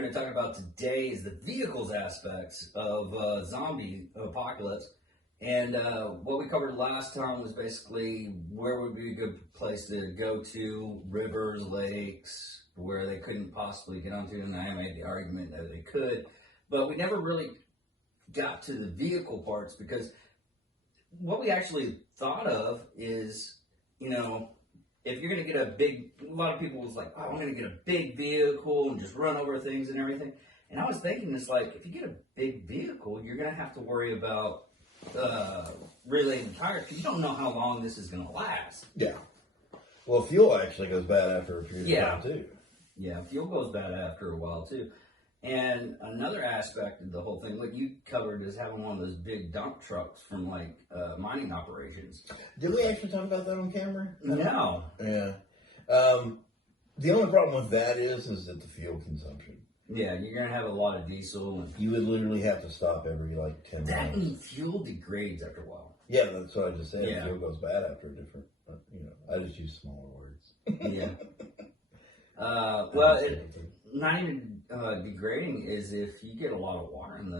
going to talk about today is the vehicles aspects of zombie apocalypse. And what we covered last time was basically where would be a good place to go to, rivers, lakes, where they couldn't possibly get onto. And I made the argument that they could. But we never really got to the vehicle parts because what we actually thought of is, if you're going to get a lot of people was like, oh, I'm going to get a big vehicle and just run over things and everything. And I was thinking, it's like, if you get a big vehicle, you're going to have to worry about relating tires because you don't know how long this is going to last. Yeah. Well, fuel actually goes bad after a period of time, too. Yeah, fuel goes bad after a while, too. And another aspect of the whole thing, what you covered, is having one of those big dump trucks from, mining operations. Did we actually talk about that on camera? No. Yeah. The only problem with that is that the fuel consumption. Yeah, you're going to have a lot of diesel. And you would literally have to stop every, 10 that minutes. Fuel degrades after a while. Yeah, that's what I just said. Yeah. Fuel goes bad after a different, I just use smaller words. Yeah. Not even degrading is if you get a lot of water in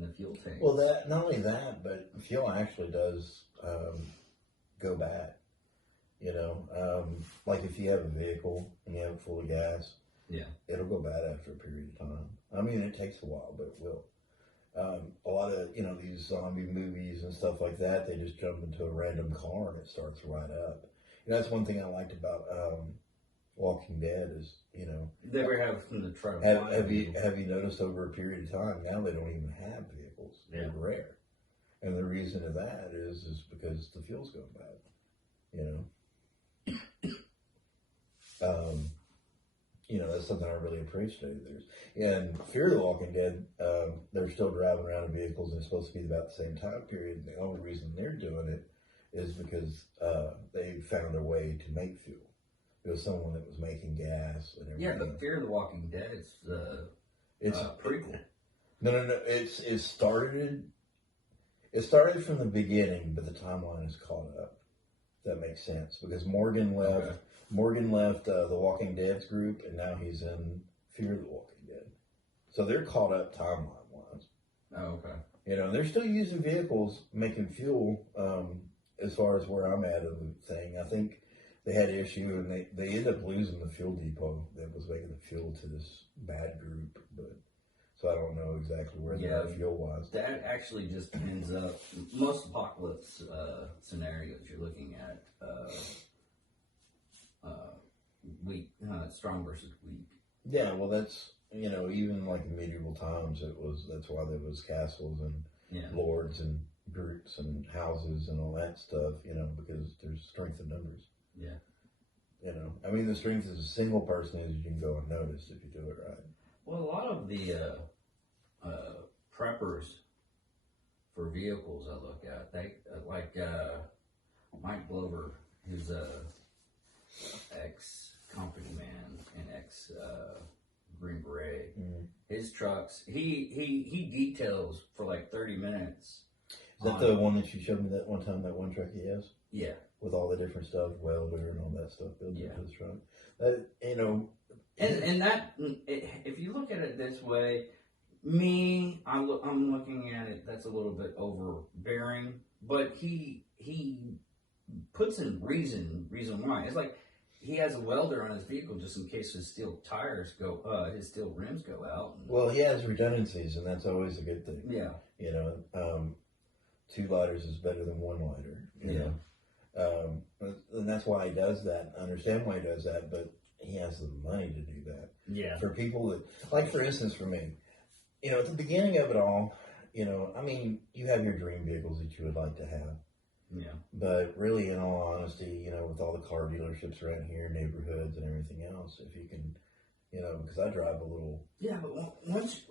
the fuel tank. Well, not only that, but fuel actually does go bad. Like if you have a vehicle and you have it full of gas, it'll go bad after a period of time. I mean, it takes a while, but it will. A lot of these zombie movies and stuff like that, they just jump into a random car and it starts right up. That's one thing I liked about Walking Dead is, they were having to try to have you noticed over a period of time now they don't even have vehicles. They're rare. And the reason of that is because the fuel's going bad. That's something I really appreciate. And Fear the Walking Dead, they're still driving around in vehicles and it's supposed to be about the same time period. And the only reason they're doing it is because they found a way to make fuel. It was someone that was making gas and everything. Yeah, but Fear the Walking Dead it's a prequel. No. It started from the beginning, but the timeline is caught up. If that makes sense, because Morgan left. Okay. Morgan left the Walking Dead's group, and now he's in Fear the Walking Dead. So they're caught up timeline-wise. Oh, okay. They're still using vehicles, making fuel. As far as where I'm at of the thing, I think they had an issue, and they ended up losing the fuel depot that was making the fuel to this bad group. But so I don't know exactly where the fuel was. That actually just ends up most apocalypse scenarios you're looking at. Weak, strong versus weak. Yeah, well, that's even like in medieval times, that's why there was castles and lords and groups and houses and all that stuff. Because there's strength in numbers. Yeah. I mean, the strength as a single person is you can go unnoticed if you do it right. Well, a lot of the preppers for vehicles I look at, they Mike Glover, who's a ex-company man and ex-Green Beret. Mm-hmm. His trucks, he details for 30 minutes. Is that the one that you showed me that one time, that one truck he has? Yeah. With all the different stuff, welder and all that stuff built into his truck. And that, if you look at it this way, I'm looking at it, that's a little bit overbearing, but he puts in reason why. It's like he has a welder on his vehicle just in case his steel rims go out. Well, he has redundancies, and that's always a good thing. Yeah. 2 lighters is better than 1 lighter. You know? And that's why he does that. I understand why he does that, but he has the money to do that. Yeah. For people that, like for instance, for me, at the beginning of it all, you have your dream vehicles that you would like to have. Yeah. But really, in all honesty, with all the car dealerships around here, neighborhoods and everything else, if you can, because I drive a little. Yeah, but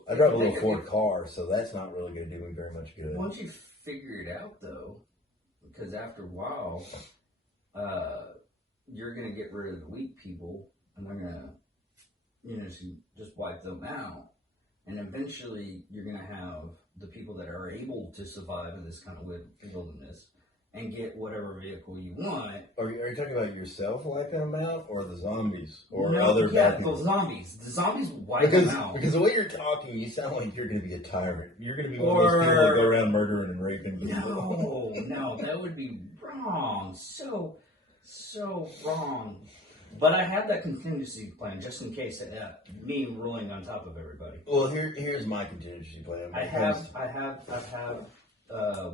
I drive a little Ford car, so that's not really going to do me very much good. Once you figure it out, though, because after a while, you're going to get rid of the weak people, and they're going to, just wipe them out. And eventually, you're going to have the people that are able to survive in this kind of wilderness, and get whatever vehicle you want. Are you talking about yourself wiping them out, or the zombies, or No, other yeah, bad people? the zombies wipe them out. Because the way you're talking, you sound like you're going to be a tyrant. You're going to be one of those people that go around murdering and raping people. No, that would be wrong. So wrong. But I have that contingency plan just in case of me ruling on top of everybody. Well, here's my contingency plan. I've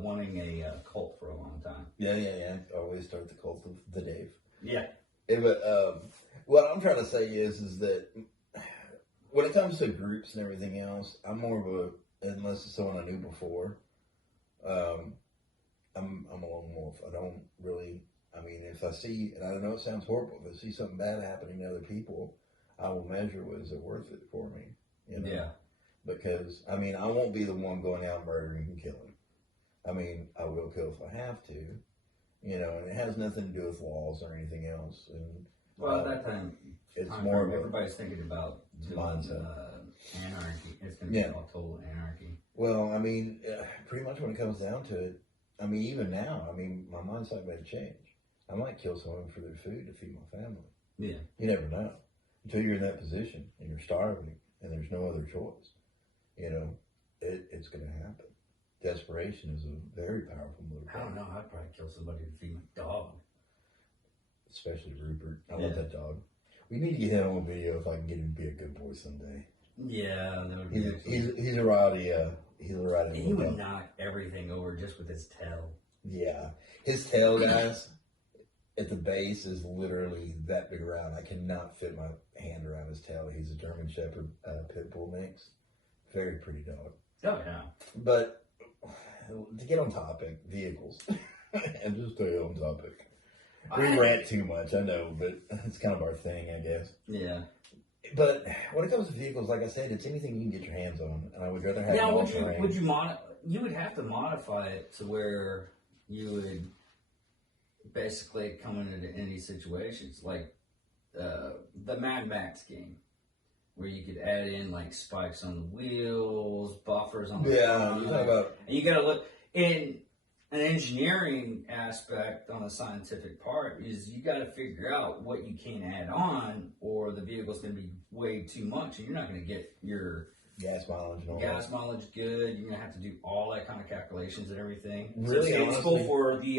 wanting a cult for a long time. Yeah. Always start the cult of the Dave. Yeah. But what I'm trying to say is that when it comes to groups and everything else, I'm more of a, unless it's someone I knew before, I'm a lone wolf. I don't really, I mean, if I see, and I know it sounds horrible, if I see something bad happening to other people, I will measure, was it worth it for me? You know? Yeah. Because, I mean, I won't be the one going out murdering and killing. I mean, I will kill if I have to, you know, and it has nothing to do with laws or anything else. And well, at that time, it's more of everybody's thinking about mindset. Anarchy. It's going to be all total anarchy. Well, I mean, pretty much when it comes down to it, I mean, even now, I mean, my mindset may change. I might kill someone for their food to feed my family. Yeah. You never know. Until you're in that position and you're starving and there's no other choice, you know, it's going to happen. Desperation is a very powerful motivator. I don't know. I'd probably kill somebody to feed my dog. Especially Rupert. I love that dog. We need to get him on video if I can get him to be a good boy someday. Yeah, that would be he's a rowdy. He's a rowdy. He would knock everything over just with his tail. Yeah, his tail, guys, at the base is literally that big around. I cannot fit my hand around his tail. He's a German Shepherd pit bull mix. Very pretty dog. Oh yeah. But to get on topic, vehicles, and just stay on topic. We rant too much, I know, but it's kind of our thing, I guess. Yeah. But when it comes to vehicles, like I said, it's anything you can get your hands on, and I would rather have. Now, you would have to modify it to where you would basically come into any situations like the Mad Max game, where you could add in like spikes on the wheels, buffers on the front. You talk about, and you got to look in an engineering aspect on the scientific part is you got to figure out what you can add on, or the vehicle's going to be way too much, and you're not going to get your gas mileage and all gas mileage good. You're going to have to do all that kind of calculations and everything. Really, so it's useful for the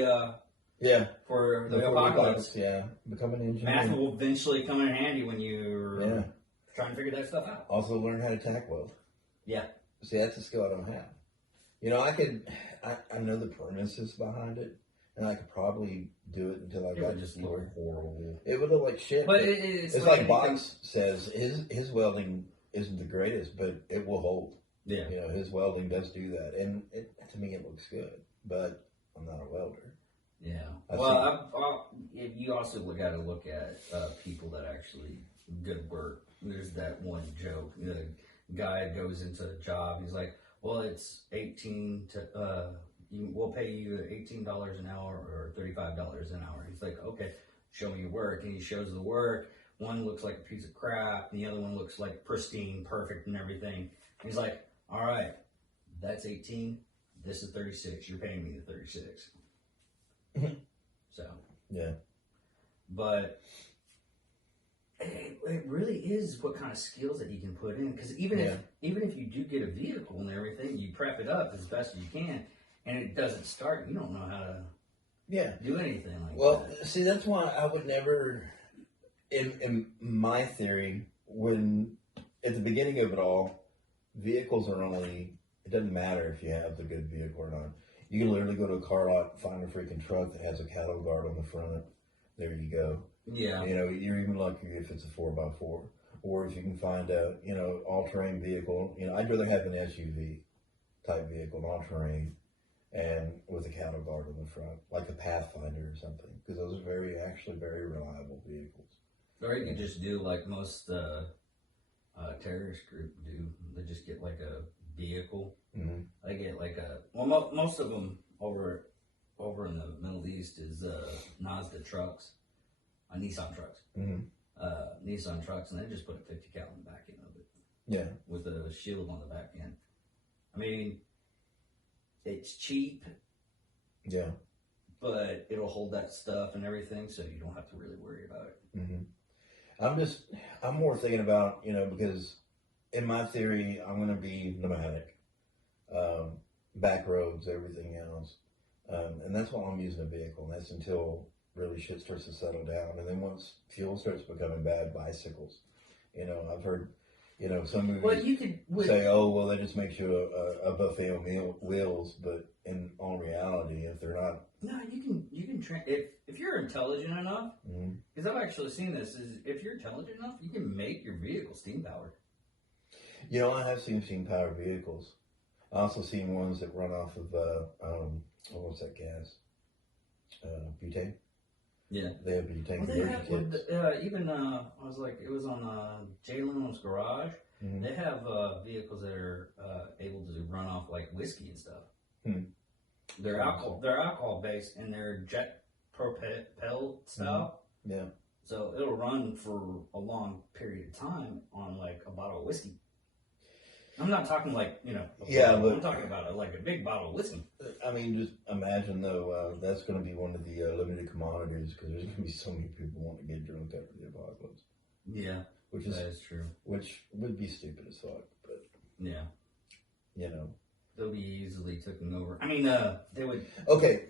for the apocalypse. Become an engineer. Math will eventually come in handy when you're trying to figure that stuff out. Also, learn how to tack weld. Yeah. See, that's a skill I don't have. You know, I know the premises behind it, and I could probably do it until I got just look horrible. It would look like shit. But it's like Box says, his welding isn't the greatest, but it will hold. Yeah. You know, his welding does do that, and to me it looks good, but I'm not a welder. Yeah. You also got to look at people that actually good work. There's that one joke. The guy goes into a job. He's like, well, it's we'll pay you $18 an hour or $35 an hour. He's like, okay, show me your work. And he shows the work. One looks like a piece of crap, and the other one looks like pristine, perfect, and everything. And he's like, all right, that's 18. This is 36. You're paying me the 36. So. Yeah. But it really is what kind of skills that you can put in. Because even if you do get a vehicle and everything, you prep it up as best as you can, and it doesn't start, you don't know how to do anything like that. Well, see, that's why I would never, in my theory, when at the beginning of it all, vehicles are only, it doesn't matter if you have the good vehicle or not. You can literally go to a car lot, find a freaking truck that has a cattle guard on the front. There you go. Yeah. You know, you're even lucky if it's a 4x4. Or if you can find a, all-terrain vehicle. You know, I'd rather have an SUV type vehicle, an all-terrain, and with a cattle guard on the front, like a Pathfinder or something. Because those are actually very reliable vehicles. Or you could just do like most terrorist group do. They just get like a vehicle. Mm-hmm. They get like most of them over in the Middle East is Mazda trucks, Nissan trucks. Mm-hmm. Nissan trucks, and they just put a 50 cal in the back end of it. Yeah. With a shield on the back end. I mean, it's cheap. Yeah. but it'll hold that stuff and everything, so you don't have to really worry about it. I'm more thinking about, because in my theory, I'm going to be nomadic, back roads, everything else. And that's why I'm using a vehicle. And that's until really shit starts to settle down. And then once fuel starts becoming bad, bicycles. I've heard, some movies say, oh, well, that just makes you a buffet on wheels. But in all reality, if they're not. No, you can train. If you're intelligent enough, because I've actually seen this, is if you're intelligent enough, you can make your vehicle steam powered. I have seen steam powered vehicles. I also seen ones that run off of, what's that gas? Butane? Yeah. They have butane. Well, they have, even, I was like, it was on Jay Leno's garage. Mm-hmm. They have vehicles that are able to run off like whiskey and stuff. They're alcohol based and they're jet propelled style. Yeah. So it'll run for a long period of time on like a bottle of whiskey. I'm not talking like, I'm talking about a big bottle of whiskey. I mean, just imagine though, that's going to be one of the limited commodities because there's going to be so many people wanting to get drunk after the apocalypse. Yeah, that is true. Which would be stupid as fuck, but yeah, they'll be easily taken over. I mean, they would. Okay.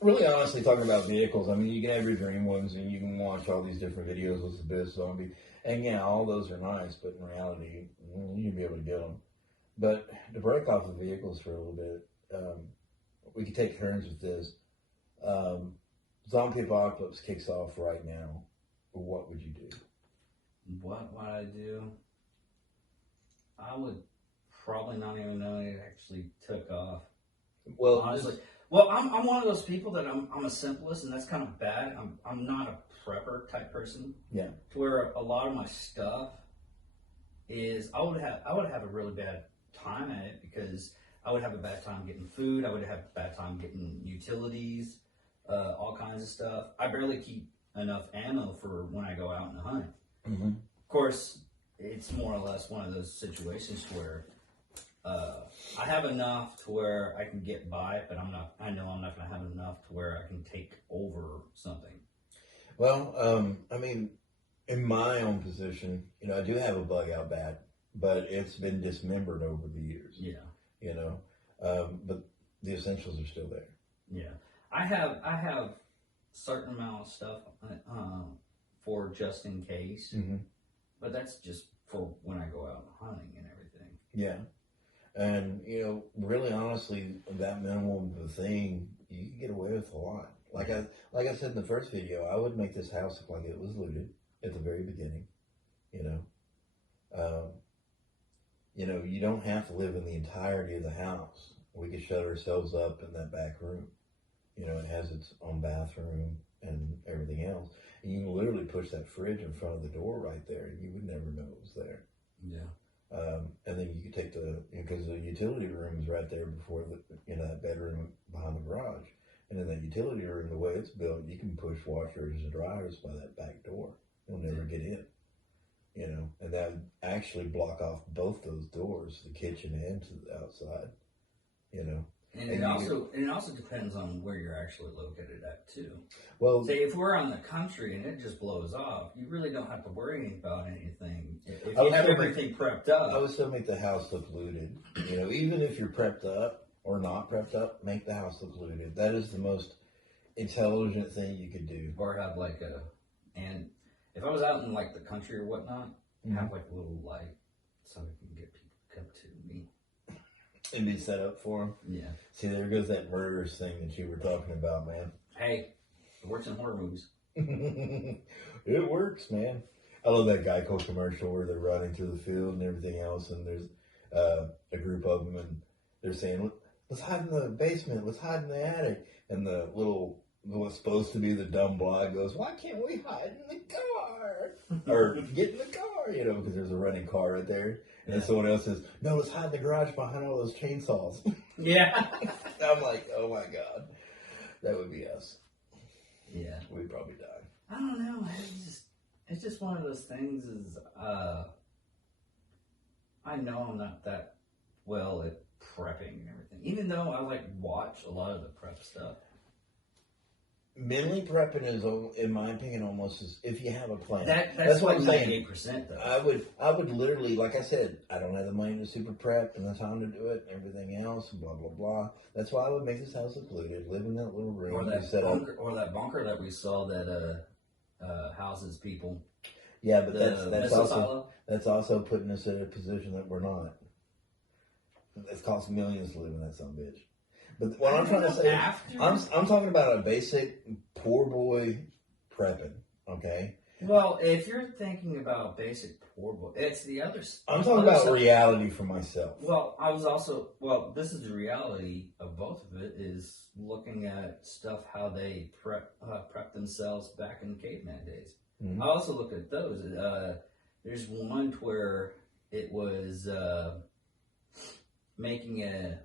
Really honestly, talking about vehicles, I mean, you can have your dream ones and you can watch all these different videos with the best zombie. And yeah, all those are nice, but in reality, you'd be able to get them. But to break off the vehicles for a little bit, we could take turns with this. Zombie apocalypse kicks off right now. What would you do? What would I do? I would probably not even know it actually took off. Well, honestly. Well, I'm one of those people that I'm a simplist, and that's kind of bad. I'm not a prepper type person. Yeah. To where a lot of my stuff is, I would have a really bad time at it because I would have a bad time getting food. I would have a bad time getting utilities, all kinds of stuff. I barely keep enough ammo for when I go out and hunt. Mm-hmm. Of course, it's more or less one of those situations where I have enough to where I can get by, but I know I'm not going to have enough to where I can take over something. Well, I mean, in my own position, I do have a bug out back, but it's been dismembered over the years. Yeah. But the essentials are still there. Yeah. I have certain amount of stuff for just in case, but that's just for when I go out hunting and everything. Yeah. And, really honestly, that minimum of a thing, you can get away with a lot. Like I said in the first video, I would make this house look like it was looted at the very beginning, you don't have to live in the entirety of the house. We could shut ourselves up in that back room. It has its own bathroom and everything else. And you can literally push that fridge in front of the door right there and you would never know it was there. Yeah. And then you could take because the utility room is right there before that bedroom behind the garage. And in that utility room, the way it's built, you can push washers and dryers by that back door. They'll never get in, and that would actually block off both those doors, the kitchen and to the outside, And it also depends on where you're actually located at too. Well, say if we're on the country and it just blows off, you really don't have to worry about anything. If you have everything prepped up, I would still make the house look looted. Even if you're prepped up or not prepped up, make the house look looted. That is the most intelligent thing you could do. Or have and if I was out in like the country or whatnot, have like a little light so I can get people to come to me. And be set up for them. Yeah. See, there goes that murderous thing that you were talking about, man. Hey, it works in horror movies. It works, man. I love that Geico commercial where they're running through the field and everything else, and there's a group of them, and they're saying, let's hide in the basement, let's hide in the attic. And the what's supposed to be the dumb blonde goes, why can't we hide in the car? Or get in the car, because there's a running car right there. And then someone else says, no, let's hide in the garage behind all those chainsaws. Yeah. I'm like, oh my God. That would be us. Yeah. We'd probably die. I don't know. It's just one of those things is, I know I'm not that well at prepping and everything Even though I like watch a lot of the prep stuff. Mentally prepping is, in my opinion, almost as if you have a plan. That's what I'm saying. 98% though. I would literally, like I said, I don't have the money to super prep and the time to do it and everything else and blah blah blah. That's why I would make this house look looted, live in that little room, or that bunker that we saw that houses people. Yeah, but that's also putting us in a position that we're not. It's cost millions to live in that son of a bitch. But what I'm trying to say, I'm talking about a basic poor boy prepping. Okay. Well, if you're thinking about basic poor boy, it's the other. I'm talking about reality for myself. Well, this is the reality of both of it. Is looking at stuff how they prep themselves back in caveman days. Mm-hmm. I also look at those. There's one where it was making a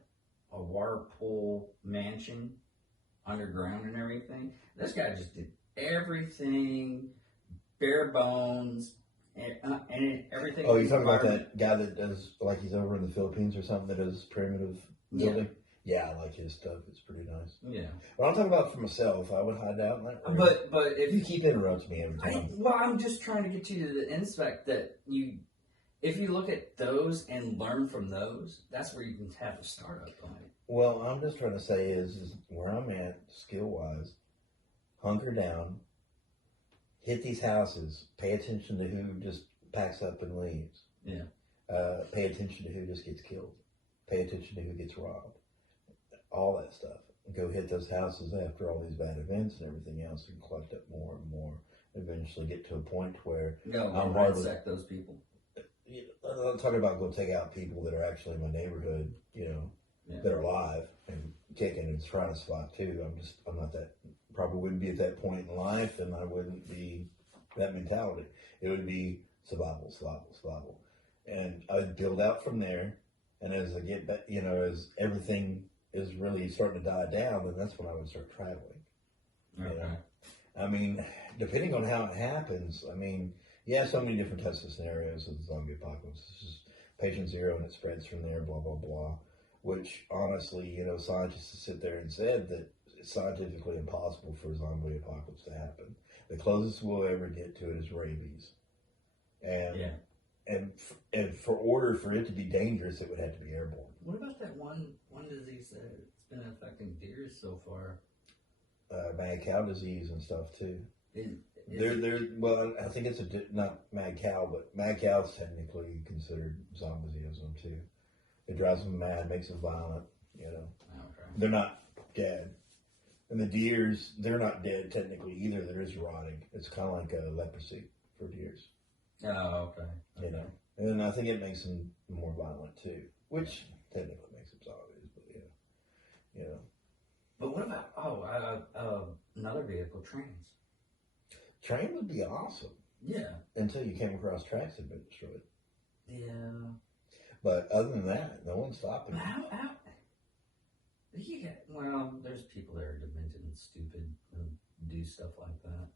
water pool mansion underground and everything. This guy just did everything bare bones and everything. Oh, you're talking about that guy that does, like, he's over in the Philippines or something, that does primitive building? Yeah, I like his stuff. It's pretty nice. Yeah. But I'm talking about for myself. I would hide out in that room. But if you keep interrupting me every time. I'm just trying to get you to the inspect that if you look at those and learn from those, that's where you can have a startup plan. Well, I'm just trying to say is where I'm at, skill-wise, hunker down, hit these houses, pay attention to who just packs up and leaves. Yeah. Pay attention to who just gets killed. Pay attention to who gets robbed. All that stuff. Go hit those houses after all these bad events and everything else and collect up more and more. Eventually get to a point where I'm ransack those people. I'm talking about go take out people that are actually in my neighborhood, that are alive and kicking and trying to spot too. I'm not that, probably wouldn't be at that point in life, and I wouldn't be that mentality. It would be survival. And I'd build out from there. And as I get back, as everything is really starting to die down, then that's when I would start traveling. Okay. I mean, depending on how it happens, so many different types of scenarios of the zombie apocalypse. This is patient zero and it spreads from there, blah, blah, blah. Which, honestly, scientists have sit there and said that it's scientifically impossible for a zombie apocalypse to happen. The closest we'll ever get to it is rabies. And for order for it to be dangerous, it would have to be airborne. What about that one disease that it's been affecting deer so far? Mad cow disease and stuff, too. Well, I think it's not mad cow, but mad cow is technically considered zombieism too. It drives them mad, makes them violent. Okay. They're not dead, and the deers, they're not dead technically either. They're just rotting. It's kind of like a leprosy for deers. Oh, okay. And I think it makes them more violent too, which technically makes them zombies. But But what about another vehicle, trains? Train would be awesome. Yeah. Until you came across tracks that had been destroyed. Yeah. But other than that, no one's stopping it. How? There's people that are demented and stupid and do stuff like that.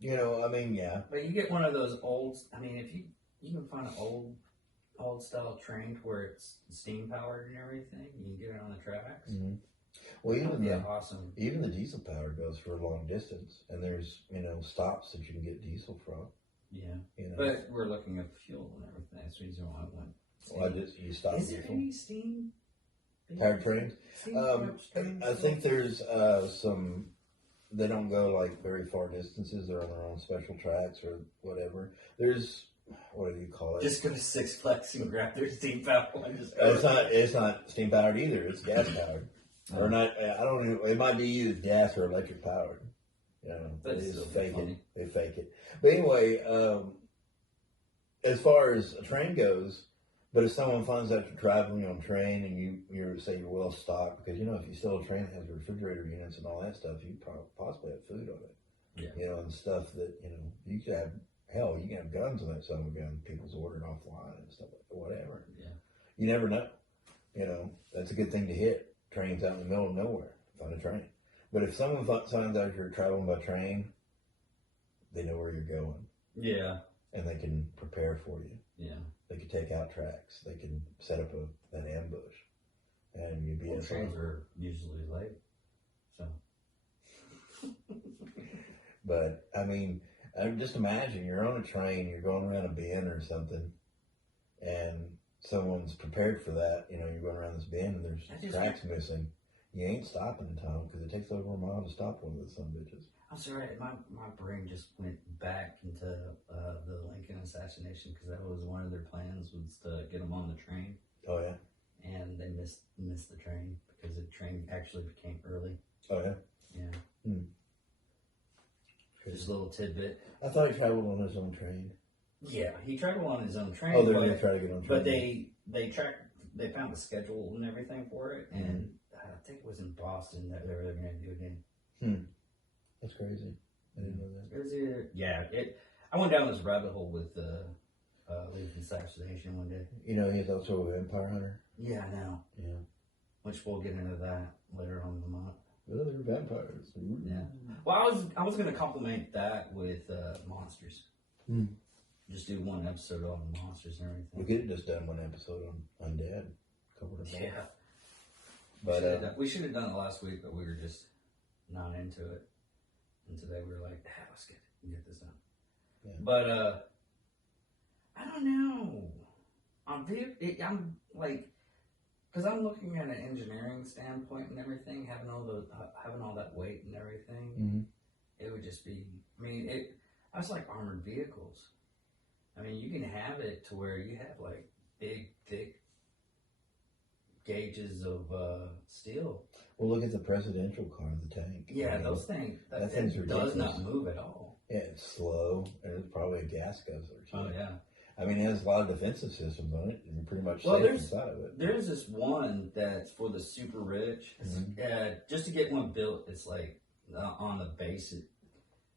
Yeah. But you get one of those old, if you can find an old style train where it's steam powered and everything, you can get it on the tracks. Mm-hmm. Well, awesome. Even the diesel power goes for a long distance, and there's stops that you can get diesel from. Yeah, but we're looking at fuel and everything. That's the reason why I went. Well, you stop. Is there any steam powered trains? I think there's some. They don't go like very far distances. They're on their own special tracks or whatever. There's, what do you call it? Just go to Six Flags and grab their steam powered one. It's not steam powered either. It's gas powered. Or not, I don't know, it might be either gas or electric powered. They just fake it. They fake it. But anyway, as far as a train goes, but if someone finds out you're traveling on a train and you're well stocked, because if you steal a train that has refrigerator units and all that stuff, you possibly have food on it. Yeah. And stuff that, you could have, you can have guns on that son of a gun. People's ordering offline and stuff like that, whatever. Yeah. You never know. That's a good thing to hit. Trains out in the middle of nowhere. Find a train. But if someone finds out you're traveling by train, they know where you're going. Yeah. And they can prepare for you. Yeah. They can take out tracks. They can set up an ambush. and you'd be Well, trains are usually late, so. But I mean, just imagine you're on a train, you're going around a bend or something, and someone's prepared for that. You know, you're going around this bend and there's tracks missing. You ain't stopping in time because it takes over a mile to stop one of those some bitches. I'm sorry, my brain just went back into the Lincoln assassination because that was one of their plans was to get them on the train. Oh yeah. And they missed the train because the train actually became early. Oh yeah. Yeah. Hmm. Just a little tidbit. I thought he traveled on his own train. Yeah, he traveled on his own train. Oh, they're going to try to get on train. But they found the schedule and everything for it, and I think it was in Boston that they were going to do it in. That's crazy. I didn't know that. It was either, I went down this rabbit hole with Lincoln's assassination one day. You know, he's also a vampire hunter. Yeah, I know. Yeah. Which we'll get into that later on in the month. Well, they're vampires. Ooh. Yeah. Well, I was going to complement that with monsters. Just do one episode on monsters and everything. We could have just done one episode on Undead. Covered it all. Yeah. But we should have done it last week, but we were just not into it. And today we were like, let's get this done. Yeah. But I don't know. I'm like, because I'm looking at an engineering standpoint and everything, having all that weight and everything. It would just be. I mean, I was like armored vehicles. I mean, you can have it to where you have like big, thick gauges of steel. Well, look at the presidential car, the tank. Yeah, those things. That thing's thing does not move at all. Yeah, it's slow, and it's probably a gas guzzler too. Oh yeah. I mean, it has a lot of defensive systems on it, and you're pretty much safe inside of it. There's this one that's for the super rich. Just to get one built, it's like on the basic.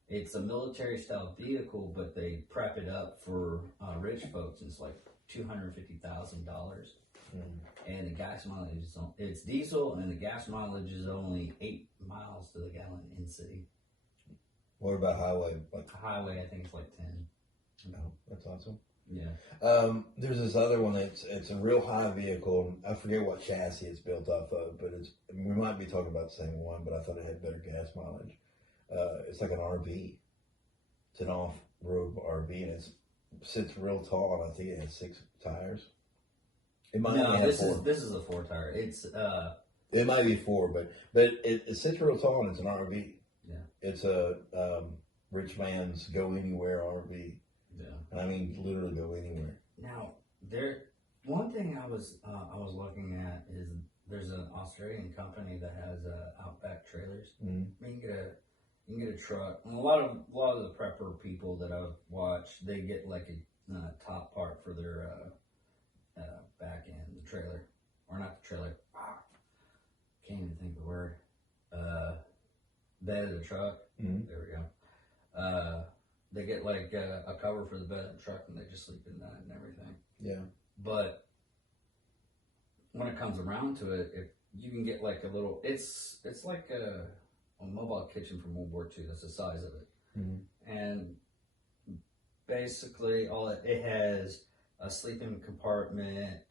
It's a military style vehicle, but they prep it up for rich folks. And it's like $250,000, and the gas mileage it's diesel, and the gas mileage is only 8 miles to the gallon in city. What about highway? Highway, I think it's like 10. Oh, that's awesome. Yeah. There's this other one that's it's a real high vehicle. I forget what chassis it's built off of, but we might be talking about the same one. But I thought it had better gas mileage. It's like an RV. It's an off-road RV, and it sits real tall, and I think it has 6 tires. It might this is a 4 tire. It might be 4, but it sits real tall, and it's an RV. Yeah. It's a rich man's go anywhere RV. Yeah. I mean, literally go anywhere. Now, one thing I was looking at is there's an Australian company that has Outback trailers. You can get a truck. And a lot of the prepper people that I've watched, they get like a top part for their back end, the trailer, or not the trailer. Can't even think of the word. Bed of the truck. There we go. They get like a cover for the bed of the truck, and they just sleep in that and everything. Yeah. But when it comes around to it, if you can get like a little, it's like a mobile kitchen from World War II. That's the size of it. And basically, it has a sleeping compartment,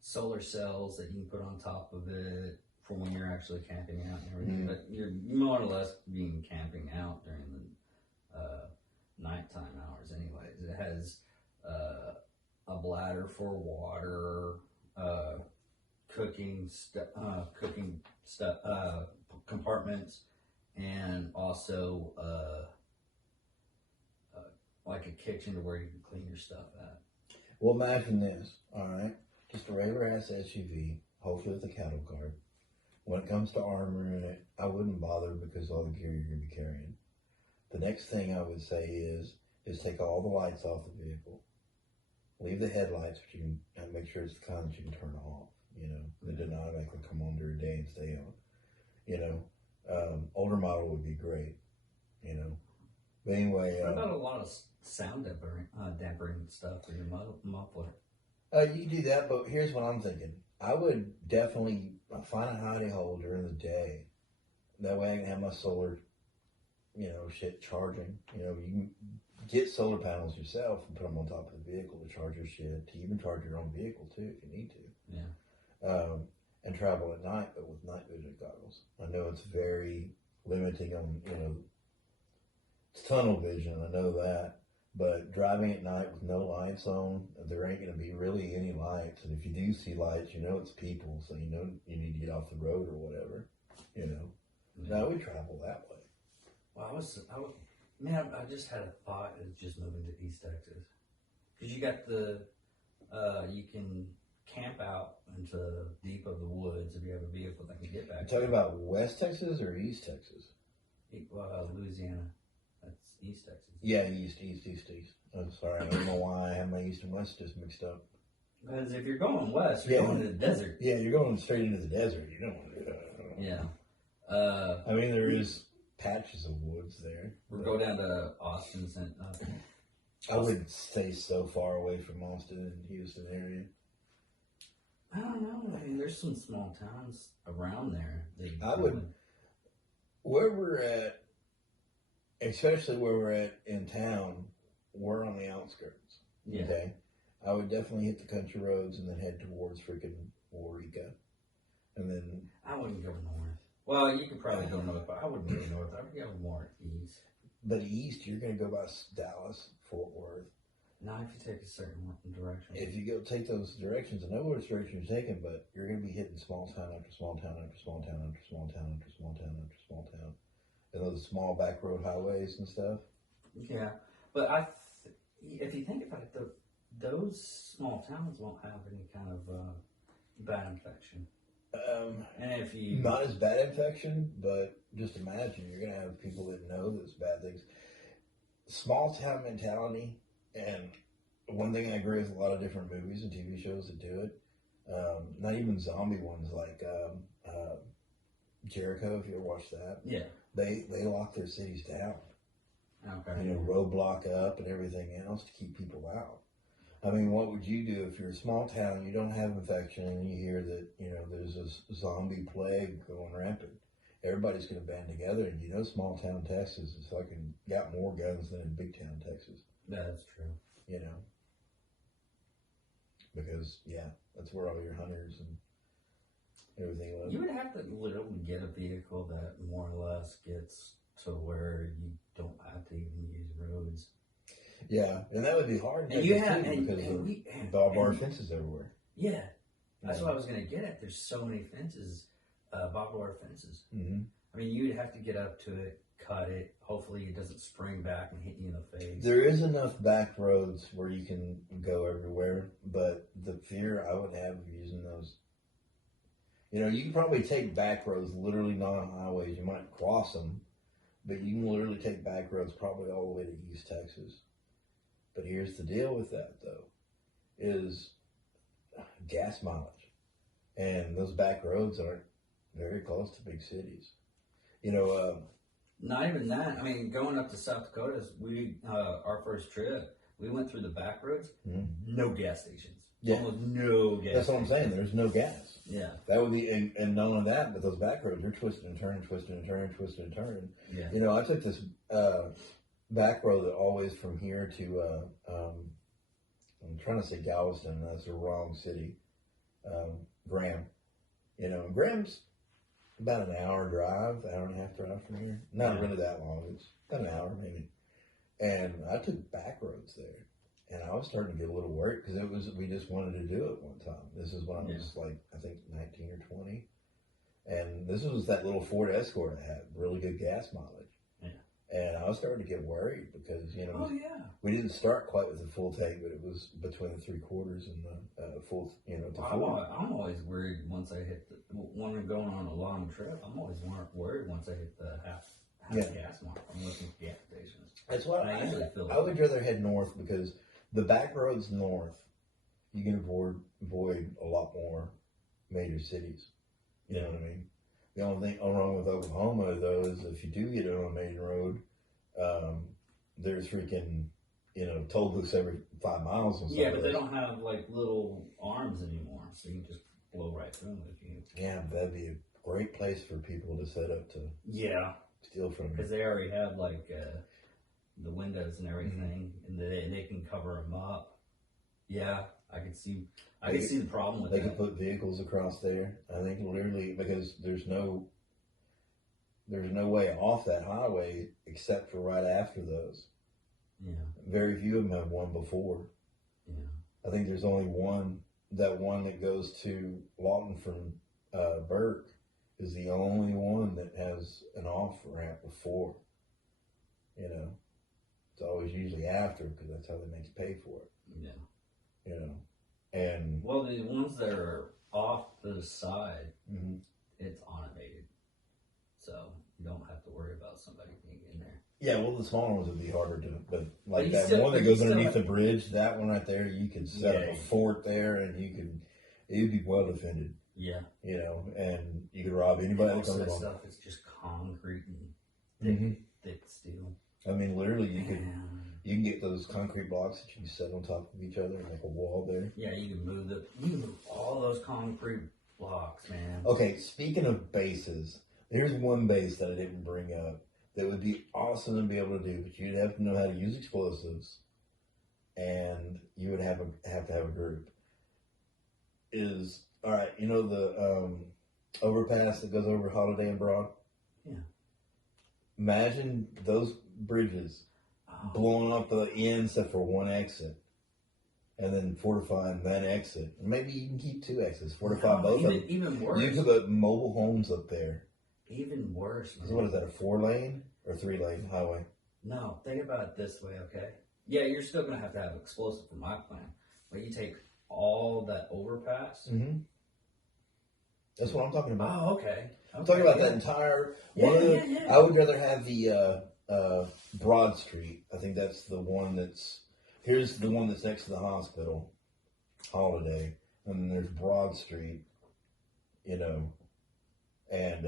solar cells that you can put on top of it for when you're actually camping out and everything. But you're more or less being camping out during the nighttime hours anyways. It has a bladder for water, cooking stuff, compartments, and also like a kitchen to where you can clean your stuff at. Well, imagine this, all right? Just a regular ass SUV, hopefully with a cattle guard. When it comes to armor in it, I wouldn't bother because all the gear you're going to be carrying. The next thing I would say is take all the lights off the vehicle. Leave the headlights, but you can make sure it's the kind that you can turn off. You know, that do not like come on during the day and stay on. You know, older model would be great. You know, but anyway. What about a lot of sound dampening stuff for your muffler? You do that, but here's what I'm thinking. I would definitely find a hidey hole during the day. That way I can have my solar, shit charging. You can get solar panels yourself and put them on top of the vehicle to charge your shit, to even charge your own vehicle too if you need to. Yeah. and travel at night, but with night vision goggles. I know it's very limiting on, it's tunnel vision, I know that, but driving at night with no lights on, there ain't going to be really any lights, and if you do see lights, it's people, so you need to get off the road or whatever, Now we travel that way. Well, I just had a thought of just moving to East Texas. Because you got you can camp out into deep of the woods if you have a vehicle that can get back. You're talking about West Texas or East Texas? Louisiana. That's East Texas. Yeah, East. I'm sorry, I don't know why I have my East and West just mixed up. Because if you're going west, you're going to the desert. Yeah, you're going straight into the desert. You don't want to do that. Yeah. I mean, there is patches of woods there. We'll go down to Austin. I would stay so far away from Austin and Houston area. I don't know. I mean, there's some small towns around there. Where we're at, especially where we're at in town, we're on the outskirts. Yeah. Okay. I would definitely hit the country roads and then head towards freaking Waurika. And then I wouldn't go north. Well, you could probably go north, but I wouldn't go north. I would go more east. But east, you're going to go by Dallas, Fort Worth. Not if you take a certain direction. If you go take those directions, I know which direction you're taking, but you're going to be hitting small town after small town after small town after small town after small town after small town. And those small back road highways and stuff. Yeah, but if you think about it, those small towns won't have any kind of bad infection. And if you not as bad infection, but just imagine you're going to have people that know those bad things. Small town mentality, and one thing I agree with a lot of different movies and TV shows that do it. Not even zombie ones like Jericho. If you ever watched that, yeah, they lock their cities down. Okay, roadblock up and everything else to keep people out. I mean, what would you do if you're a small town, you don't have infection, and you hear that, there's a zombie plague going rampant? Everybody's going to band together, and small town Texas is fucking got more guns than in big town Texas. That's true. Because, that's where all your hunters and everything live. You would have to literally get a vehicle that more or less gets to where you don't have to even use roads. Yeah, and that would be hard because of barbed wire fences everywhere. Yeah, that's what I was going to get at. There's so many fences, barbed wire fences. Mm-hmm. I mean, you'd have to get up to it, cut it. Hopefully it doesn't spring back and hit you in the face. There is enough back roads where you can go everywhere, but the fear I would have using those, you can probably take back roads, literally not on highways. You might cross them, but you can literally take back roads probably all the way to East Texas. But here's the deal with that, though, is gas mileage. And those back roads aren't very close to big cities. Not even that. I mean, going up to South Dakota, our first trip, we went through the back roads, no gas stations. Yeah. Almost no gas That's what I'm saying. There's no gas. Yeah. That would be, and not only that, but those back roads, they're twisting and turning, twisting and turning, twisting and turning. Yeah. I took this back road that always from here to, I'm trying to say Galveston, that's the wrong city, Graham. Graham's about an hour drive, hour and a half drive from here. Not really that long. It's about an hour maybe. And I took back roads there. And I was starting to get a little worried because we just wanted to do it one time. This is when I was I think 19 or 20. And this was that little Ford Escort I had, really good gas mileage. Yeah. And I was starting to get worried because, we didn't start quite with the full tank, but it was between the 3/4 and the full, I'm always worried once I hit when I'm going on a long trip. I'm always worried once I hit the half gas mark. I'm looking at gas stations. That's what I usually feel. I would rather head north because the back roads north, you can avoid a lot more major cities. You know what I mean? The only thing wrong with Oklahoma, though, is if you do get on a main road, there's freaking, toll booths every 5 miles. And yeah, but they don't have little arms anymore, so you can just blow right through them if you. Yeah, that'd be a great place for people to set up to. Yeah. Steal from. Because they already have the windows and everything, and they can cover them up. Yeah, I could see the problem with They that. could put vehicles across there. I think literally because there's no way off that highway except for right after those. Yeah. Very few of them have one before. Yeah. I think there's only one. That one that goes to Lawton from Burke is the only one that has an off ramp before. You know, it's always usually after because that's how they make you pay for it. Yeah. You know, and well, the ones that are off to the side, mm-hmm. it's automated, so you don't have to worry about somebody being in there. Yeah, well, the smaller ones would be harder to, but like But that still, one that goes underneath the bridge, that one right there, you could set up Yeah. a fort there, and it'd be well defended. Yeah. You know, and you could rob anybody that Most of comes that along. stuff is just concrete and thick steel. I mean, literally, you Man. can get those concrete blocks that you can set on top of each other, like a wall there. Yeah, you can move all those concrete blocks, man. Okay, speaking of bases, here's one base that I didn't bring up that would be awesome to be able to do, but you'd have to know how to use explosives, and you would have to have a group. Is all right, you know the overpass that goes over Holiday and Broad? Yeah. Imagine those bridges blowing up the ends except for one exit, and then fortifying that exit. Maybe you can keep two exits, fortify both of them. Even worse. You could put mobile homes up there. Even worse. So what is that, a 4-lane or 3-lane highway? No, think about it this way, okay? Yeah, you're still going to have explosive for my plan. But you take all that overpass. Mm-hmm. That's what I'm talking about. Oh, okay. I'm talking about that entire Yeah. I would rather have the Broad Street. I think that's the one here's the one that's next to the hospital, Holiday, and then there's Broad Street, you know, and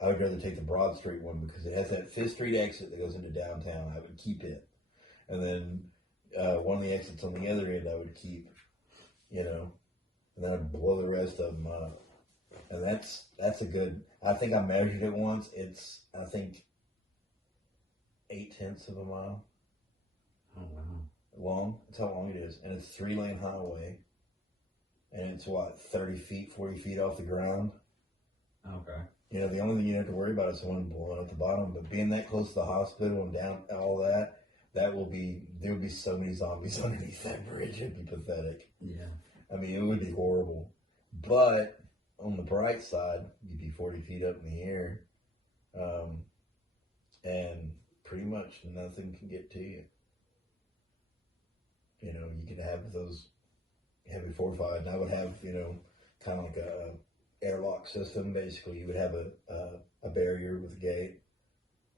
I would rather take the Broad Street one because it has that 5th Street exit that goes into downtown. I would keep it. And then one of the exits on the other end I would keep, you know, and then I'd blow the rest of them up. And that's a good, I think I measured it once. It's, I think, 0.8 of a mile. Oh, wow. Long. That's how long it is. And it's 3-lane highway. And it's 30 feet, 40 feet off the ground. Okay. You know, the only thing you have to worry about is someone blowing at the bottom. But being that close to the hospital and down all that, there would be so many zombies underneath that bridge. It'd be pathetic. Yeah. I mean, it would be horrible. But on the bright side, you'd be 40 feet up in the air. And pretty much nothing can get to you. You know, you could have those heavy fortified, and I would have, you know, kind of like a airlock system. Basically, you would have a barrier with a gate,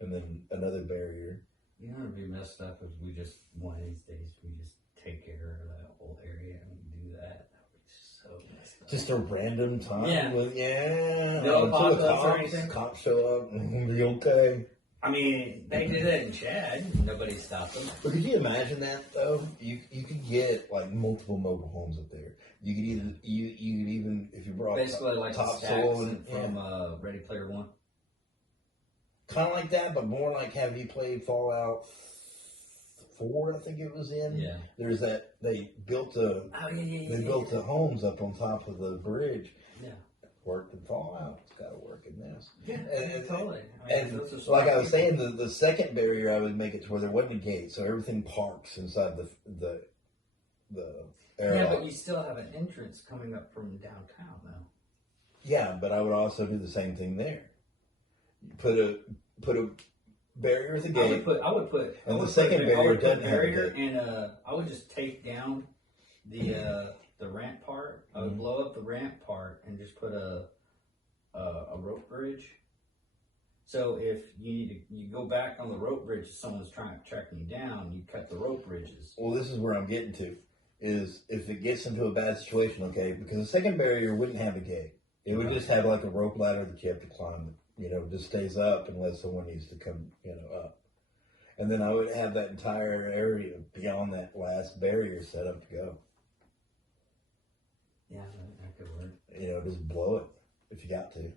and then another barrier. You know, it'd be messed up if we just, one of these days, we just take care of that whole area and do that. That would be so messed up. Just a random time. Yeah. No Until the apocalypse or anything? cops show up, and we'll be okay. I mean, they did that in Chad. Nobody stopped them. But could you imagine that though? You could get like multiple mobile homes up there. You could even if you brought Basically like the stacks topsoil from Ready Player One. kind of like that, but more like have you played Fallout 4? I think it was in. Yeah. There's that they built built the homes up on top of the bridge. Yeah. Worked in Fallout. It's got to work in this. Yeah, and, totally. And like I was saying, the second barrier I would make it to where there wasn't a gate, so everything parks inside the yeah, but you still have an entrance coming up from downtown, though. Yeah, but I would also do the same thing there. You put a barrier with a gate. I would put And the second barrier doesn't have a barrier, gate. and I would just take down the ramp part. I would blow up the ramp part and just put a rope bridge. So if you go back on the rope bridge, if someone's tracking you down, you cut the rope bridges. Well, this is where I'm getting to. Is if it gets into a bad situation, okay, because the second barrier wouldn't have a gate. It would just have like a rope ladder that you have to climb, you know, just stays up unless someone needs to come, you know, up. And then I would have that entire area beyond that last barrier set up to go. Yeah, that could work. You know, just blow it if you got to.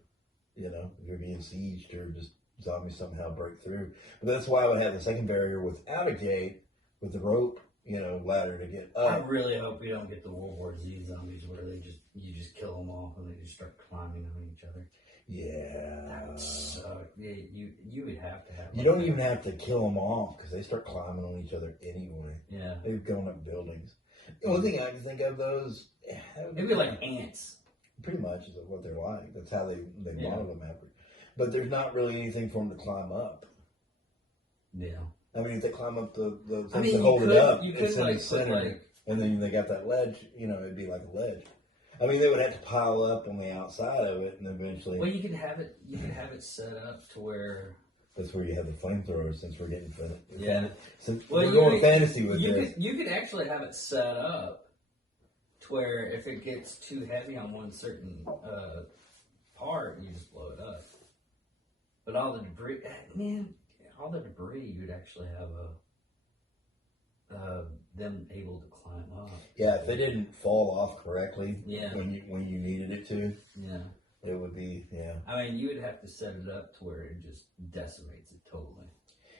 You know, if you're being sieged or just zombies somehow break through. But that's why I would have the second barrier without a gate with the rope ladder to get I up. really hope we don't get the World War Z zombies where you just kill them all and they just start climbing on each other. Yeah. That would suck. Yeah, you would have to have. You don't even have to kill them off because they start climbing on each other anyway. Yeah. They've gone up buildings. The only thing I can think of those, it'd be like ants. Pretty much is what they're like. That's how they model them after. But there's not really anything for them to climb up. Yeah. I mean, if they climb up the thing to hold it up, it's in the center, like, and then they got that ledge. It'd be like a ledge. I mean, they would have to pile up on the outside of it, and eventually. Well, you can have it. You can have it set up to where. That's where you have the flamethrowers, since we're getting Yeah. Since we're going fantasy with this. You could actually have it set up to where if it gets too heavy on one certain part, you just blow it up. But all the debris, you'd actually have them able to climb up. Yeah, if they didn't fall off correctly. Yeah. When you needed it to. Yeah. It would be, yeah. I mean, you would have to set it up to where it just decimates it totally.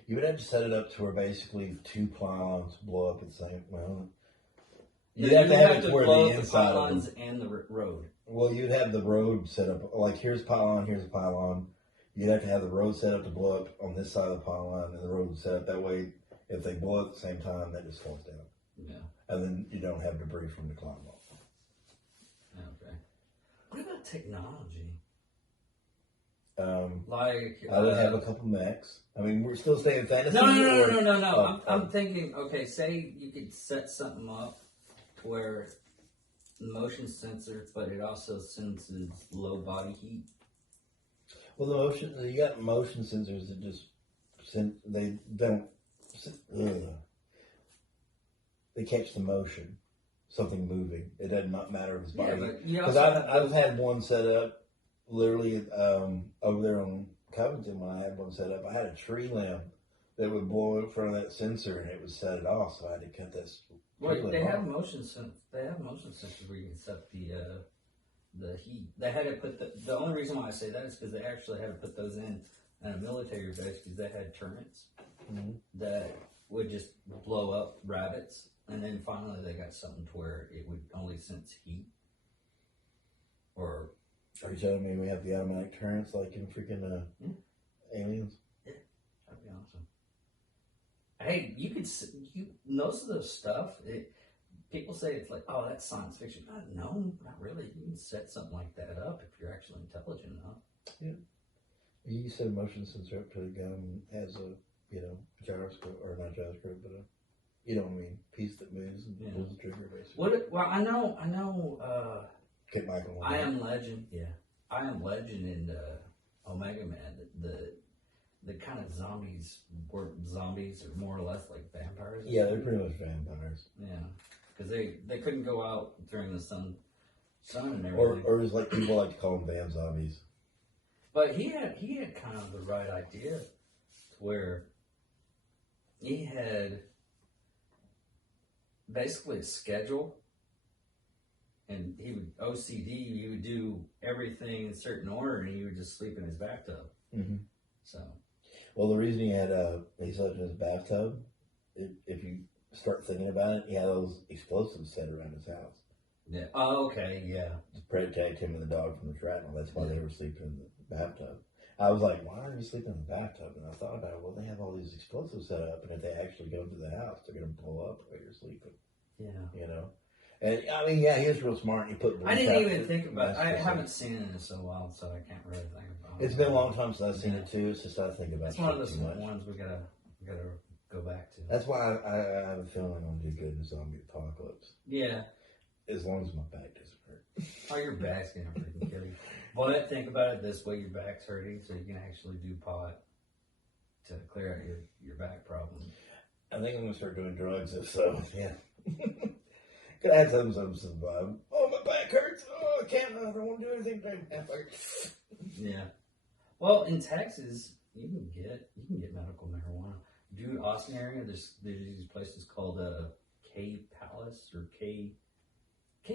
You would have to set it up to where basically 2 pylons blow up at the same. Well, you'd have to have it to where blow the inside of pylons and the road. Well, you'd have the road set up like here's a pylon, here's a pylon. You'd have to have the road set up to blow up on this side of the pylon, and the road set up that way. If they blow up at the same time, that just falls down. Yeah. And then you don't have debris from the climb up. Okay. What about technology? I would have a couple mechs. I mean, we're still staying fantasy. No. I'm thinking. Okay, say you could set something up to where motion sensor, but it also senses low body heat. Well, you got motion sensors that just they don't. They catch the motion, something moving. It does not matter if it's body. Because I've had one set up. Literally, over there on Covington, when I had one set up, I had a tree limb that would blow in front of that sensor, and it would set it off. So I had to cut that. Well, they have motion sensors where you can set the heat. They had to put the only reason why I say that is because they actually had to put those in at a military base because they had turrets that would just blow up rabbits, and then finally they got something to where it would only sense heat. Or are you telling me we have the automatic turrets like in freaking Aliens? Yeah, that'd be awesome. Hey, most of the stuff. People say it's like, oh, that's science fiction. No, not really. You can set something like that up if you're actually intelligent enough. Yeah. You set a motion sensor up to the gun has a gyroscope, or not gyroscope, but piece that moves and pulls the trigger basically. I know. Michael. I Am Legend. Yeah, I Am Legend and Omega Man. The kind of zombies are more or less like vampires. Yeah, they're pretty much vampires. Yeah, because they couldn't go out during the sun and everything. Or it's like people like to call them van zombies. But he had kind of the right idea, where he had basically a schedule, and he would OCD. He would do everything in a certain order, and he would just sleep in his bathtub. Mm-hmm. So, well, the reason he slept in his bathtub, if you start thinking about it, he had those explosives set around his house. Yeah. Oh, okay. Yeah. To protect him and the dog from the shrapnel. That's why they were sleeping in the bathtub. I was like, why are you sleeping in the bathtub? And I thought about it. Well, they have all these explosives set up, and if they actually go to the house, they're going to blow up while you're sleeping. Yeah. And I mean, yeah, he was real smart. He put. I didn't even think about it. I haven't seen it in so long, so I can't really think about it. It's been a long time since I've seen it too. It's just I think about it. It's one of those ones we gotta go back to. That's why I have a feeling I'm gonna do good in the zombie apocalypse. Yeah. As long as my back doesn't hurt. Oh, your back's gonna freaking kill you. But think about it this way: your back's hurting, so you can actually do pot to clear out your back problem. I think I'm gonna start doing drugs if so. Yeah. Could I have some survive? Oh, my back hurts. Oh, I can't. I don't want to do anything. Yeah. Well, in Texas, you can get medical marijuana. Dude, Austin area, there's these places called K Palace or K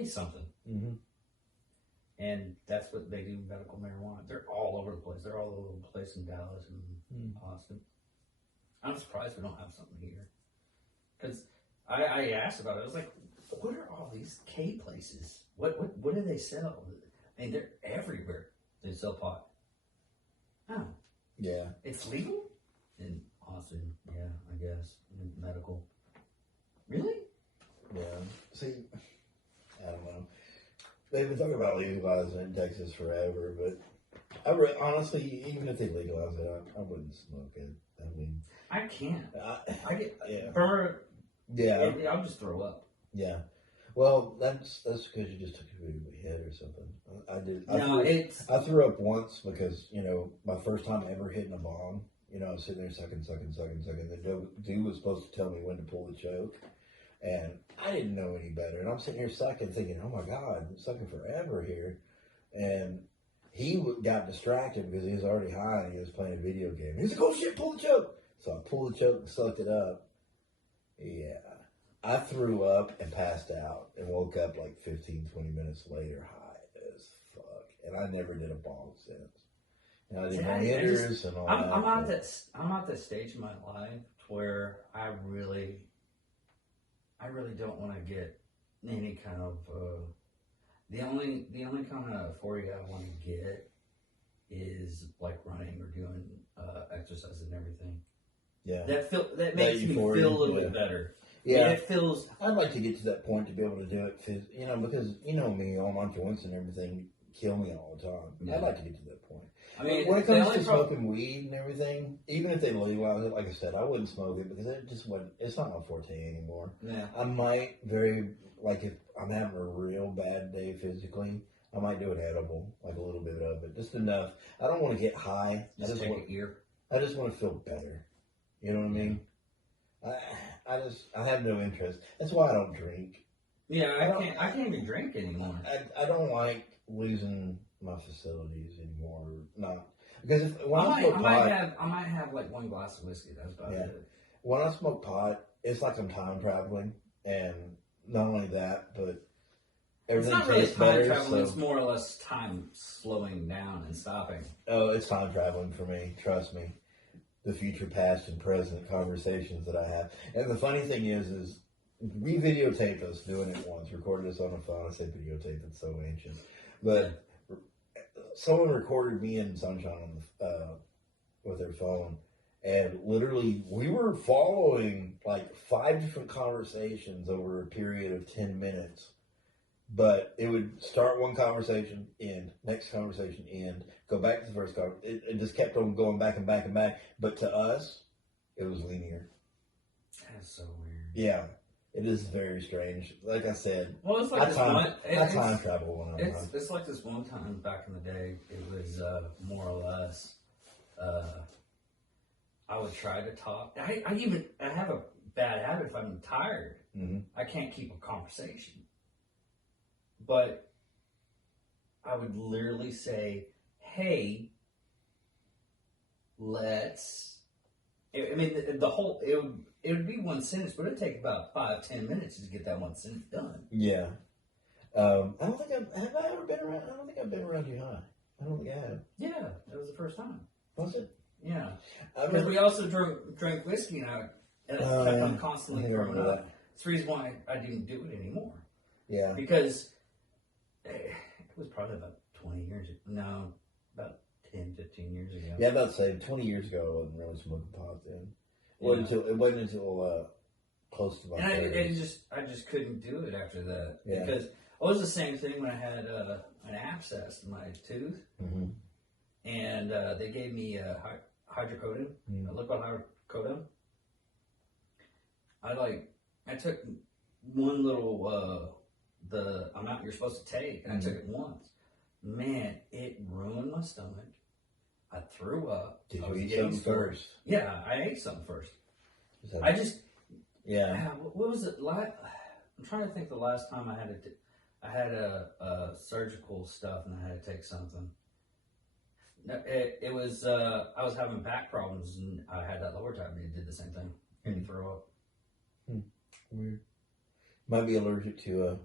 something. Mm-hmm. And that's what they do, medical marijuana. They're all over the place. They're all over the place in Dallas and Austin. I'm surprised we don't have something here. Because I asked about it. I was like, what are all these K places? What do they sell? I mean, they're everywhere. They sell pot. Oh, Yeah. it's legal in Austin. Yeah, I guess in medical. Really? Yeah. See, I don't know. They've been talking about legalizing it in Texas forever, but honestly, even if they legalize it, I wouldn't smoke it. I mean, I can't. I get yeah. burn. Yeah. I'll just throw up. Yeah. Well, that's because you just took a big hit or something. I did. I threw up once because, you know, my first time ever hitting a bong. You know, I was sitting there sucking. The dude was supposed to tell me when to pull the choke, and I didn't know any better. And I'm sitting here sucking, thinking, "Oh my God, I'm sucking forever here." And he got distracted because he was already high and he was playing a video game. He's like, "Oh shit, pull the choke!" So I pulled the choke and sucked it up. Yeah. I threw up and passed out and woke up like 15, 20 minutes later high as fuck. And I never did a bong since. And I did my hitters and all that. I'm at that stage in my life where I really don't want to get any kind of the only kind of euphoria I want to get is like running or doing exercise and everything. Yeah. That makes me feel a little bit better. Yeah, it feels. I'd like to get to that point to be able to do it, you know, because you know me, all my joints and everything kill me all the time. Yeah. I'd like to get to that point. I mean, when it comes to smoking weed and everything, even if they legalize it, like I said, I wouldn't smoke it because it just wouldn't. It's not my forte anymore. Yeah, I might if I'm having a real bad day physically, I might do an edible, like a little bit of it, just enough. I don't want to get high. I just want to feel better. You know what I mean? I have no interest. That's why I don't drink. Yeah, I can't even drink anymore. I don't like losing my facilities anymore. Not because I might have like one glass of whiskey. That's about it. When I smoke pot, it's like I'm time traveling, and not only that, but everything tastes better. It's not really time traveling. It's more or less time slowing down and stopping. Oh, it's time traveling for me. Trust me. The future, past, and present conversations that I have. And the funny thing is we videotaped us doing it once, recorded us on a phone. I say videotape, it's so ancient. But someone recorded me and Sunshine with their phone. And literally, we were following like 5 different conversations over a period of 10 minutes. But it would start one conversation, end, next conversation, end, go back to the first conversation. It just kept on going back and back and back. But to us, it was linear. That's so weird. Yeah, it is very strange. Like I said, well, it's like I time travel when I'm on. It's like this one time back in the day. It was more or less. I would try to talk. I have a bad habit if I'm tired. Mm-hmm. I can't keep a conversation. But I would literally say, "Hey, let's." I mean, it would be one sentence, but it'd take about 5-10 minutes to get that one sentence done. Yeah. I don't think have I ever been around. I don't think I've been around you high. I don't think I have. Yeah, that was the first time. Was it? Yeah. Because we also drank whiskey, and I kept on constantly throwing up. That's the reason why I didn't do it anymore. Yeah. Because it was probably about 20 years ago. No, about 10, 15 years ago. Yeah, I'm about to say 20 years ago I wasn't really smoking pot then. It wasn't until close to my 30s. I just couldn't do it after that. Yeah. Because it was the same thing when I had an abscess in my tooth. Mm-hmm. And they gave me hydrocodone, liquid hydrocodone. I took one little the amount you're supposed to take, and I took it once. Man, it ruined my stomach. I threw up. Did you eat something first? Yeah, I ate something first. What was it? I'm trying to think the last time I had a surgical stuff and I had to take something. No, it was I was having back problems and I had that lower tab and it did the same thing. Made me throw up. Weird. Might be allergic to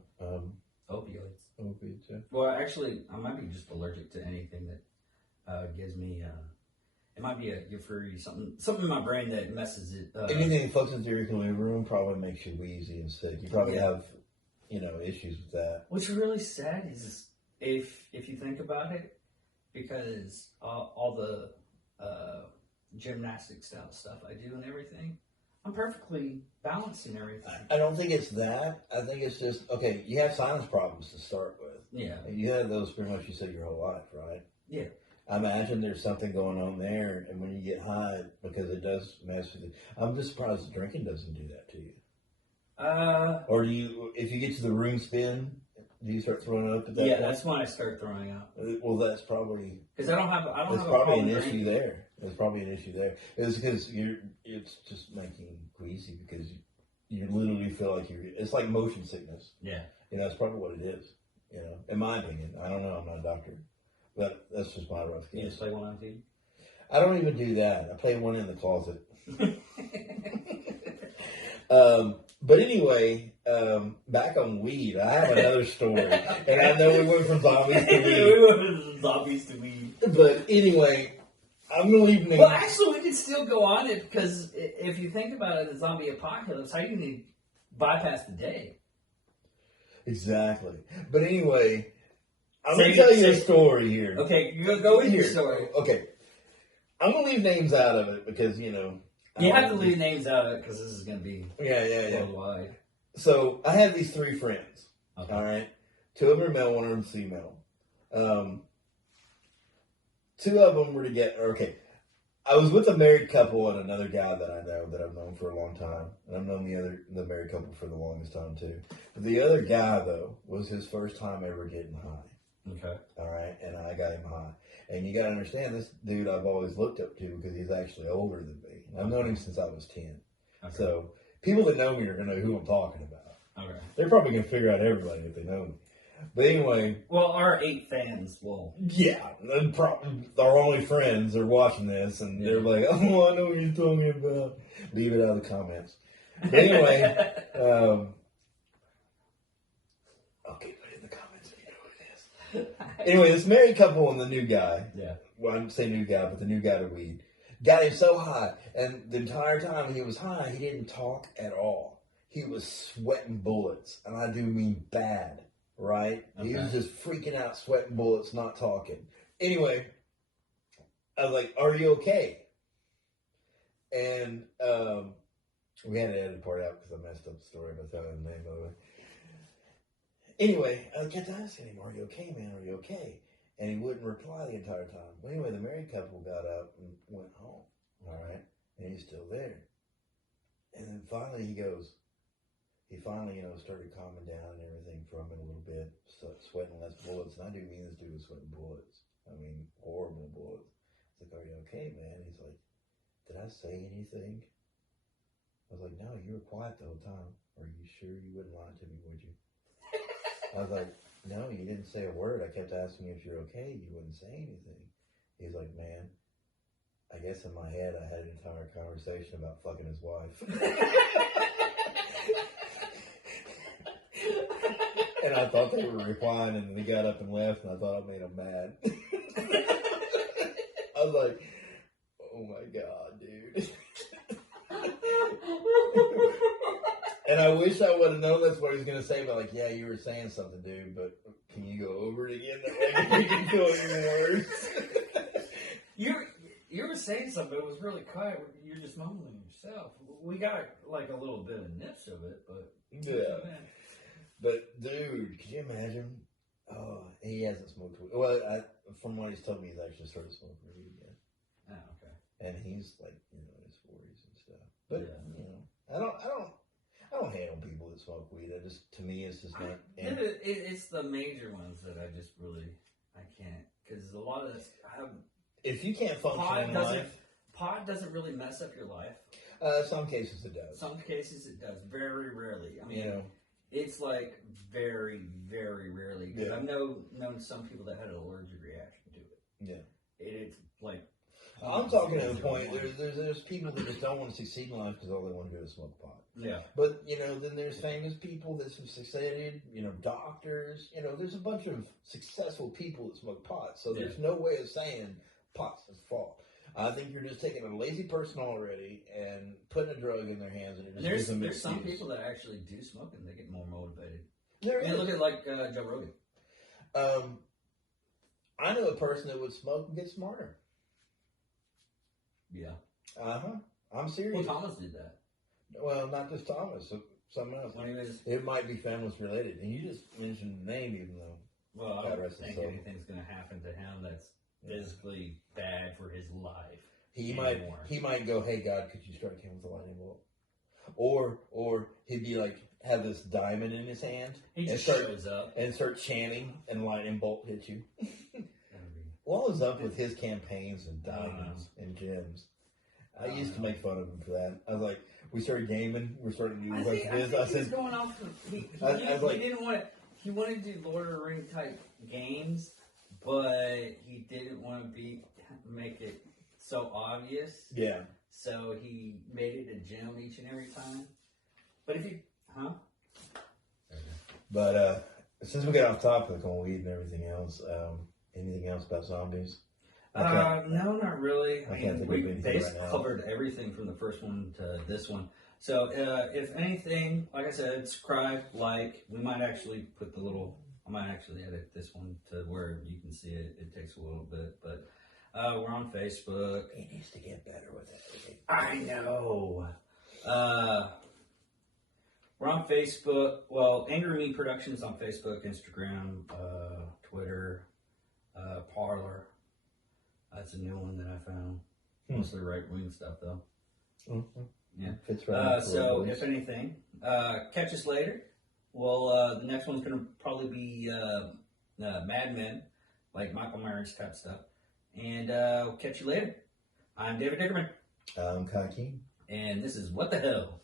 opioids. Opiates, yeah. Well, actually, I might be just allergic to anything that gives me It might be a euphoria, something in my brain that messes it. Anything that fucks with your equilibrium probably makes you wheezy and sick. You probably have, issues with that. What's really sad is if you think about it, because all the gymnastic style stuff I do and everything, I'm perfectly balanced and everything. I don't think it's that. I think it's just, okay, you have sinus problems to start with. Yeah. You had those pretty much, you said, your whole life, right? Yeah. I imagine there's something going on there, and when you get high, because it does mess with you. I'm just surprised drinking doesn't do that to you. Or do you, if you get to the room spin, do you start throwing up at that point? That's when I start throwing up. Well, that's probably... Because I don't have probably an issue there. There's probably an issue there. It's because it's just making queasy because you literally feel like it's like motion sickness. Yeah. That's probably what it is. In my opinion. I don't know. I'm not a doctor. But that's just my rough guess. You just play one on TV? I don't even do that. I play one in the closet. But anyway, back on weed, I have another story. And I know we went from zombies to weed. We went from zombies to weed. But anyway, I'm going to leave names. Well, actually, we can still go on it because if you think about it, the zombie apocalypse, how do you need bypass the day? Exactly. But anyway, I'm going to tell you a story here. Okay, go with your story. Okay. I'm going to leave names out of it because, You have to leave names out of it because this is going to be worldwide. So, I have these 3 friends. Okay. All right? 2 of them are male, 1 of them is female. 2 of them were together. Okay. I was with a married couple and another guy that I know that I've known for a long time. And I've known the married couple for the longest time, too. But the other guy, though, was his first time ever getting high. Okay. All right? And I got him high. And you got to understand, this dude I've always looked up to because he's actually older than me. I've known him since I was 10. Okay. So, people that know me are going to know who I'm talking about. Okay. They're probably going to figure out everybody if they know me. But anyway. Well, our 8 fans will. Yeah. Our only friends are watching this, and they're like, oh, I know what you're talking about. Leave it out of the comments. But anyway, okay, put it in the comments if you know what it is. Anyway, this married couple and the new guy. Yeah. Well, I didn't say new guy, but the new guy to weed. Got him so high. And the entire time he was high, he didn't talk at all. He was sweating bullets. And I do mean bad. Right? Okay. He was just freaking out, sweating bullets, not talking. Anyway, I was like, are you okay? And we had to edit the part out because I messed up the story by telling the name, by the way. Anyway, I kept asking him, are you okay, man? Are you okay? And he wouldn't reply the entire time. Well, anyway, the married couple got up and went home. All right? And he's still there. And then finally he finally, started calming down and everything from it a little bit, sweating less bullets. And I do mean this dude was sweating bullets. I mean, horrible bullets. I was like, are you okay, man? He's like, did I say anything? I was like, no, you were quiet the whole time. Are you sure you wouldn't lie to me, would you? I was like, no, you didn't say a word. I kept asking you if you're okay. You wouldn't say anything. He's like, man, I guess in my head I had an entire conversation about fucking his wife. And I thought they were replying, and they got up and left, and I thought I made them mad. I was like, oh my God, dude. And I wish I would have known that's what he was going to say, but like, yeah, you were saying something, dude, but can you go over it again? That way you can feel it even worse. You were saying something, it was really quiet. You're just mumbling yourself. We got like a little bit of nips of it, but yeah. But dude, could you imagine? Oh, he hasn't smoked weed. Well, from what he's told me, he's actually started smoking weed again. Oh, okay. And he's like, in his 40s and stuff. But I don't hate on people that smoke weed. To me, it's just not. It's the major ones that I just really can't, because a lot of this. If you can't function in life, pot doesn't really mess up your life. Some cases it does. Some cases it does. Very rarely. I mean. It's like very, very rarely. Because I've known some people that had an allergic reaction to it. Yeah. It's like. I'm talking to the point. There's people that just don't want to succeed in life because all they want to do is smoke pot. Yeah. But then there's famous people that have succeeded. Doctors. There's a bunch of successful people that smoke pot. So there's no way of saying pot's his fault. I think you're just taking a lazy person already and putting a drug in their hands, and it just gives them There's some excuse. people that actually do smoke and they get more motivated. There And is. look at like Joe Rogan. I know a person that would smoke and get smarter. Yeah. I'm serious. Well, Thomas did that. Well, not just Thomas, someone else. When he was, It might be family related, and you just mentioned the name, even though. well, I God don't rest his think soul. anything's going to happen to him that's physically bad for his life. He anymore. might go, "Hey God, could you strike him with a lightning bolt?" Or he'd be like, have this diamond in his hand He just start shows up. and start chanting, and lightning bolt hit you. What was up with his campaigns and diamonds and gems? I used to make fun of him for that. I was like, we started gaming, we're starting to do I what's think this. he I was said, going off. He didn't want to. He wanted to do Lord of the Rings type games, but he didn't want to make it so obvious. yeah. So he made it a gem each and every time. But if you, But since we got off topic on weed and everything else, anything else about zombies? no, not really. I can't think of we anything basically right now. covered everything from the first one to this one. So if anything, like I said, subscribe, like. We might actually put the little. I might actually edit this one to where you can see it. It takes a little bit, but we're on Facebook. He needs to get better with editing. I know. We're on Facebook. Well, Angry Me Productions on Facebook, Instagram, Twitter, Parlor. That's a new one that I found. Mostly right wing stuff, though. Mm-hmm. Yeah. Fits right. So, if anything, catch us later. Well, the next one's going to probably be Mad Men, like Michael Myers type stuff. And we'll catch you later. I'm David Dickerman. I'm Kai King. And this is What the Hell?